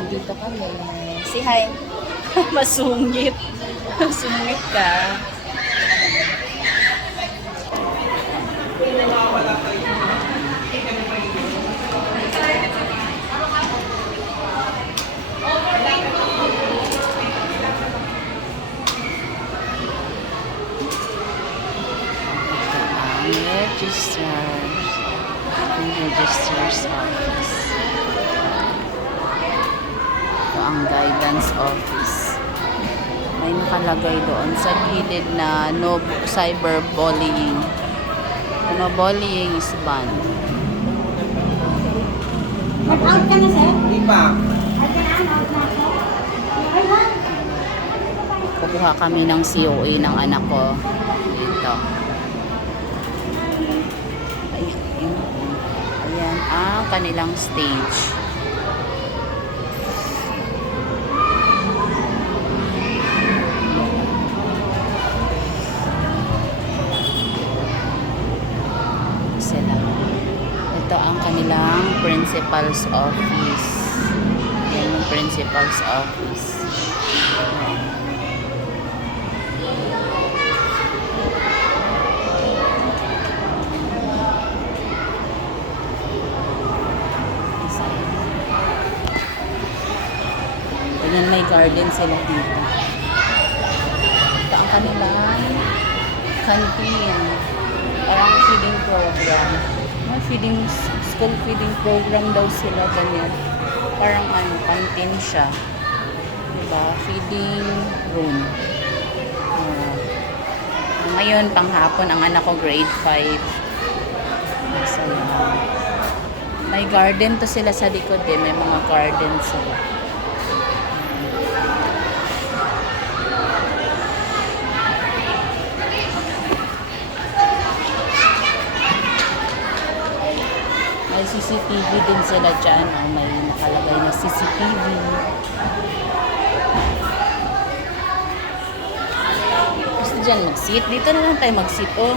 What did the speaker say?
Andito kami. Si hi. Masungit. Masungit ka. Ang registrar's office. Ito ang guidance office. May nakalagay doon sa gilid na no cyberbullying. No bullying is banned. Nag-out ka na, sir? Hindi pa. Out ka na, out na ako. Ay, ha? Kukuha kami ng COA ng anak ko. Dito. Ayan ang kanilang stage. Sila. Ito ang kanilang principal's office. Yan yung principal's office. Ganyan, may garden sila dito. Ito ang kanilang canteen. Parang feeding program. May school feeding program daw sila, ganyan. Parang canteen siya. Diba? Feeding room. Ngayon, panghapon, ang anak ko grade 5. Masaya. May garden to sila sa likod eh. May mga garden sila. May CCTV din sila dyan. May nakalagay na CCTV. Gusto dyan mag-sit? Dito na lang tayo mag-sit. Oh.